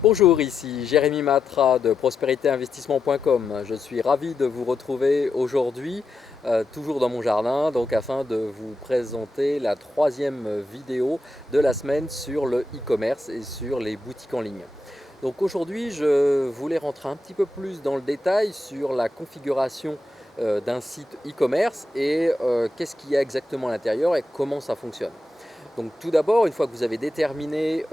Bonjour, ici Jérémy Matra de prospéritéinvestissement.com. Je suis ravi de vous retrouver aujourd'hui, toujours dans mon jardin, donc afin de vous présenter la troisième vidéo de la semaine sur le e-commerce et sur les boutiques en ligne. Donc aujourd'hui, je voulais rentrer un petit peu plus dans le détail sur la configuration d'un site e-commerce et qu'est-ce qu'il y a exactement à l'intérieur et comment ça fonctionne. Donc tout d'abord, une fois que vous avez déterminé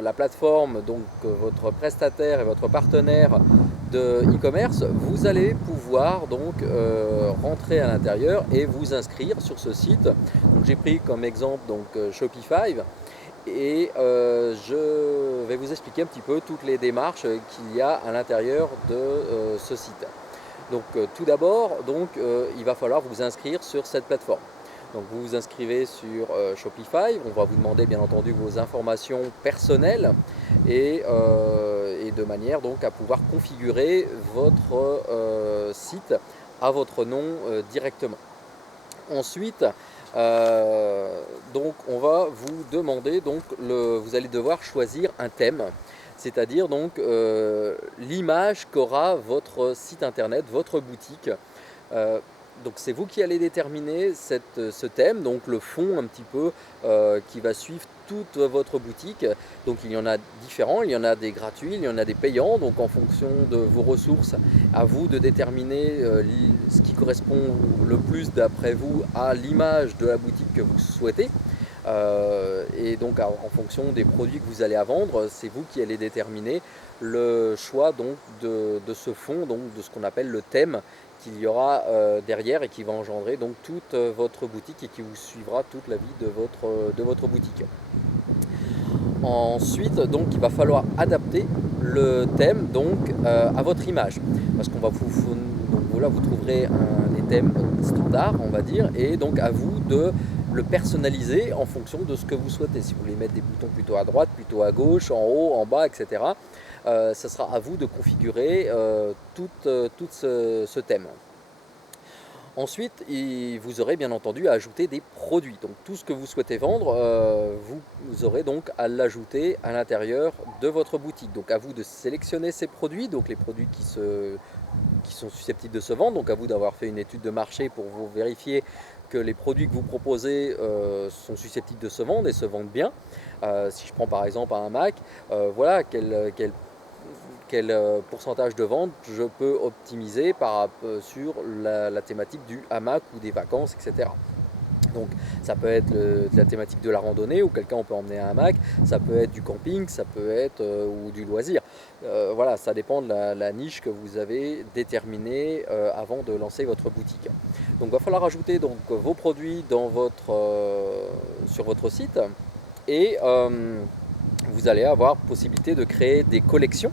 la plateforme, donc votre prestataire et votre partenaire de e-commerce, vous allez pouvoir donc rentrer à l'intérieur et vous inscrire sur ce site. Donc j'ai pris comme exemple donc Shopify et je vais vous expliquer un petit peu toutes les démarches qu'il y a à l'intérieur de ce site. Donc tout d'abord, il va falloir vous inscrire sur cette plateforme. Donc vous vous inscrivez sur Shopify, on va vous demander bien entendu vos informations personnelles et de manière donc à pouvoir configurer votre site à votre nom directement. Ensuite, donc on va vous demander vous allez devoir choisir un thème, c'est-à-dire donc l'image qu'aura votre site internet, votre boutique. Euh, donc c'est vous qui allez déterminer ce thème, donc le fond un petit peu qui va suivre toute votre boutique. Donc il y en a différents, il y en a des gratuits, il y en a des payants. Donc en fonction de vos ressources, à vous de déterminer ce qui correspond le plus d'après vous à l'image de la boutique que vous souhaitez. Et donc en fonction des produits que vous allez vendre, c'est vous qui allez déterminer le choix donc, de ce fond, donc de ce qu'on appelle le thème qu'il y aura derrière et qui va engendrer donc toute votre boutique et qui vous suivra toute la vie de votre boutique. Ensuite, donc, il va falloir adapter le thème à votre image. Parce qu'on va donc voilà, vous trouverez des thèmes standards, on va dire, et donc à vous de le personnaliser en fonction de ce que vous souhaitez. Si vous voulez mettre des boutons plutôt à droite, plutôt à gauche, en haut, en bas, etc., ce sera à vous de configurer tout ce thème. Ensuite, vous aurez bien entendu à ajouter des produits. Donc tout ce que vous souhaitez vendre, vous aurez donc à l'ajouter à l'intérieur de votre boutique. Donc à vous de sélectionner ces produits, donc les produits qui sont susceptibles de se vendre. Donc à vous d'avoir fait une étude de marché pour vous vérifier que les produits que vous proposez sont susceptibles de se vendre et se vendent bien. Si je prends par exemple un Mac, voilà quel pourcentage de vente je peux optimiser sur la thématique du hamac ou des vacances, etc. Donc ça peut être de la thématique de la randonnée où quelqu'un on peut emmener un hamac, ça peut être du camping, ça peut être ou du loisir. Voilà, ça dépend de la niche que vous avez déterminée avant de lancer votre boutique. Donc il va falloir ajouter donc vos produits sur votre site et vous allez avoir possibilité de créer des collections.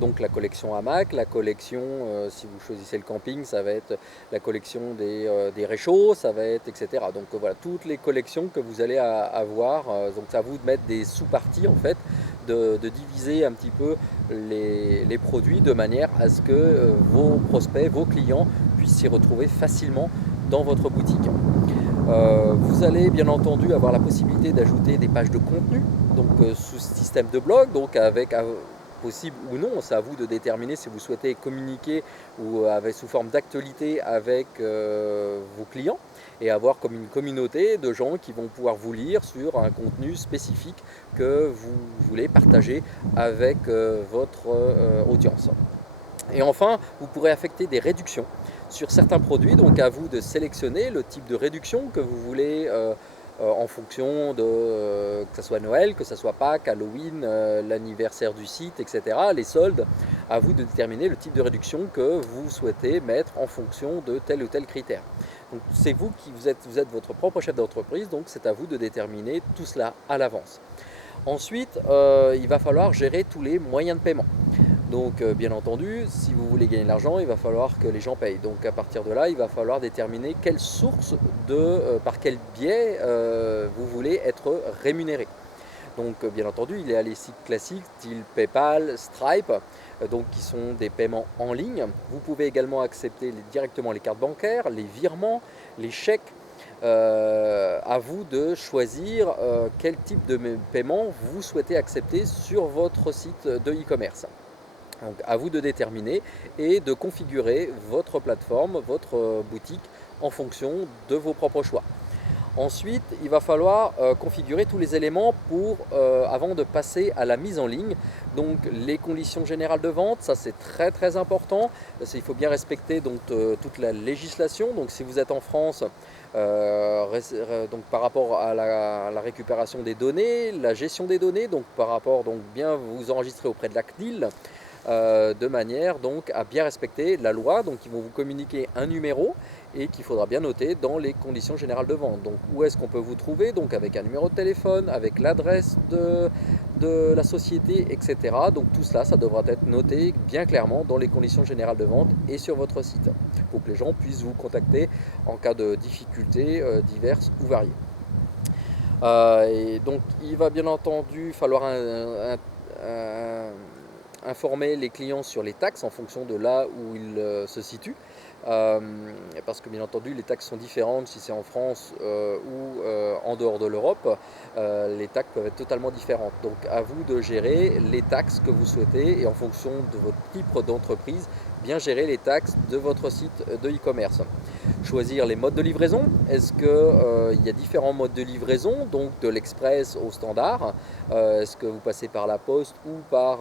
Donc la collection hamac, la collection, si vous choisissez le camping, ça va être la collection des réchauds, ça va être etc. Donc voilà, toutes les collections que vous allez avoir, donc c'est à vous de mettre des sous-parties en fait, de diviser un petit peu les produits de manière à ce que vos prospects, vos clients puissent s'y retrouver facilement dans votre boutique. Vous allez bien entendu avoir la possibilité d'ajouter des pages de contenu, donc sous système de blog, donc avec possible ou non, c'est à vous de déterminer si vous souhaitez communiquer ou sous forme d'actualité avec vos clients et avoir comme une communauté de gens qui vont pouvoir vous lire sur un contenu spécifique que vous voulez partager avec votre audience. Et enfin, vous pourrez affecter des réductions sur certains produits, donc à vous de sélectionner le type de réduction que vous voulez en fonction que ce soit Noël, que ce soit Pâques, Halloween, l'anniversaire du site, etc., les soldes, à vous de déterminer le type de réduction que vous souhaitez mettre en fonction de tel ou tel critère. Donc c'est vous êtes votre propre chef d'entreprise, donc c'est à vous de déterminer tout cela à l'avance. Ensuite, il va falloir gérer tous les moyens de paiement. Donc bien entendu, si vous voulez gagner de l'argent, il va falloir que les gens payent. Donc à partir de là, il va falloir déterminer quelle source par quel biais vous voulez être rémunéré. Donc bien entendu, il y a les sites classiques, style PayPal, Stripe, donc qui sont des paiements en ligne. Vous pouvez également accepter directement les cartes bancaires, les virements, les chèques. à vous de choisir quel type de paiement vous souhaitez accepter sur votre site de e-commerce. Donc à vous de déterminer et de configurer votre plateforme, votre boutique en fonction de vos propres choix. Ensuite, il va falloir configurer tous les éléments avant de passer à la mise en ligne. Donc les conditions générales de vente, ça c'est très important. Il faut bien respecter donc, toute la législation. Donc si vous êtes en France, donc par rapport à la récupération des données, la gestion des données, donc par rapport donc bien vous enregistrer auprès de la CNIL, de manière donc à bien respecter la loi. Donc ils vont vous communiquer un numéro et qu'il faudra bien noter dans les conditions générales de vente. Donc où est-ce qu'on peut vous trouver? Donc avec un numéro de téléphone, avec l'adresse de la société, etc. Donc tout cela, ça devra être noté bien clairement dans les conditions générales de vente et sur votre site, pour que les gens puissent vous contacter en cas de difficultés diverses ou variées. Et donc il va bien entendu falloir informer les clients sur les taxes en fonction de là où ils se situent. Parce que bien entendu les taxes sont différentes si c'est en France ou en dehors de l'Europe. Les taxes peuvent être totalement différentes. Donc à vous de gérer les taxes que vous souhaitez et en fonction de votre type d'entreprise, bien gérer les taxes de votre site de e-commerce. Choisir les modes de livraison. Est-ce qu'il y a différents modes de livraison, donc de l'express au standard? Est-ce que vous passez par la poste ou par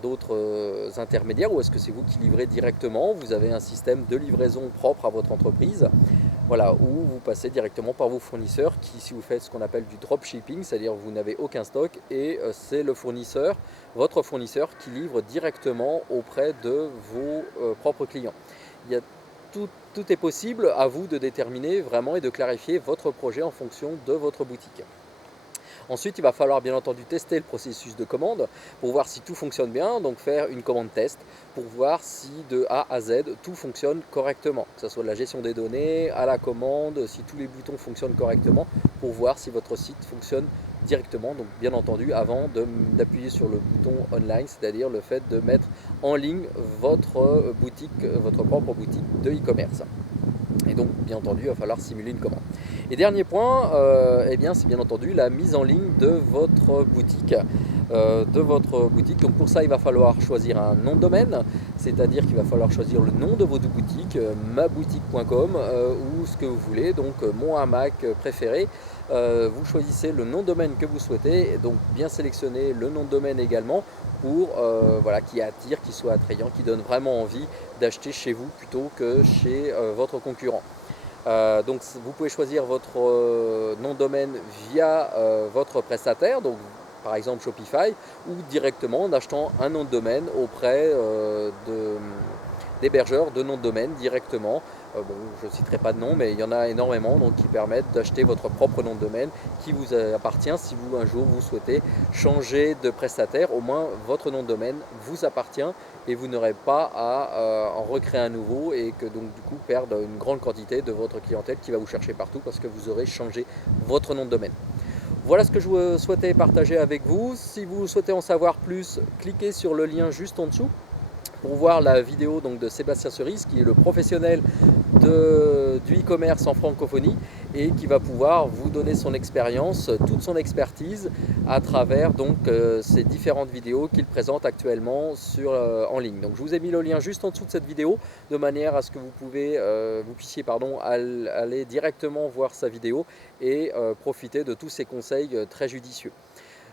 d'autres intermédiaires, ou est-ce que c'est vous qui livrez directement? Vous avez un système de livraison propre à votre entreprise, voilà, ou vous passez directement par vos fournisseurs si vous faites ce qu'on appelle du dropshipping, c'est-à-dire vous n'avez aucun stock et c'est le fournisseur, votre fournisseur qui livre directement auprès de vos propres clients. Tout est possible, à vous de déterminer vraiment et de clarifier votre projet en fonction de votre boutique. Ensuite, il va falloir bien entendu tester le processus de commande pour voir si tout fonctionne bien, donc faire une commande test pour voir si de A à Z tout fonctionne correctement, que ce soit de la gestion des données à la commande, si tous les boutons fonctionnent correctement, pour voir si votre site fonctionne directement, donc bien entendu avant d'appuyer sur le bouton online, c'est-à-dire le fait de mettre en ligne votre boutique, votre propre boutique de e-commerce. Et donc, bien entendu, il va falloir simuler une commande. Et dernier point, eh bien, c'est bien entendu la mise en ligne de votre boutique. Donc pour ça, il va falloir choisir un nom de domaine, c'est-à-dire qu'il va falloir choisir le nom de votre boutique, maboutique.com ou ce que vous voulez, donc mon hamac préféré. Vous choisissez le nom de domaine que vous souhaitez, et donc bien sélectionner le nom de domaine également pour voilà, qui attire, qui soit attrayant, qui donne vraiment envie d'acheter chez vous plutôt que chez votre concurrent. Donc vous pouvez choisir votre nom de domaine via votre prestataire, donc par exemple Shopify, ou directement en achetant un nom de domaine auprès d'hébergeurs de noms de domaine directement. Bon, je ne citerai pas de nom, mais il y en a énormément donc, qui permettent d'acheter votre propre nom de domaine qui vous appartient. Si vous, un jour, vous souhaitez changer de prestataire, au moins votre nom de domaine vous appartient et vous n'aurez pas à en recréer un nouveau et que donc du coup perdre une grande quantité de votre clientèle qui va vous chercher partout parce que vous aurez changé votre nom de domaine. Voilà ce que je souhaitais partager avec vous. Si vous souhaitez en savoir plus, cliquez sur le lien juste en dessous pour voir la vidéo donc, de Sébastien Cerise, qui est le professionnel du e-commerce en francophonie et qui va pouvoir vous donner son expérience, toute son expertise à travers donc, ces différentes vidéos qu'il présente actuellement en ligne. Donc je vous ai mis le lien juste en dessous de cette vidéo de manière à ce que vous puissiez aller directement voir sa vidéo et profiter de tous ses conseils très judicieux.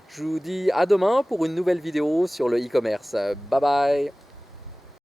Je vous dis à demain pour une nouvelle vidéo sur le e-commerce. Bye bye!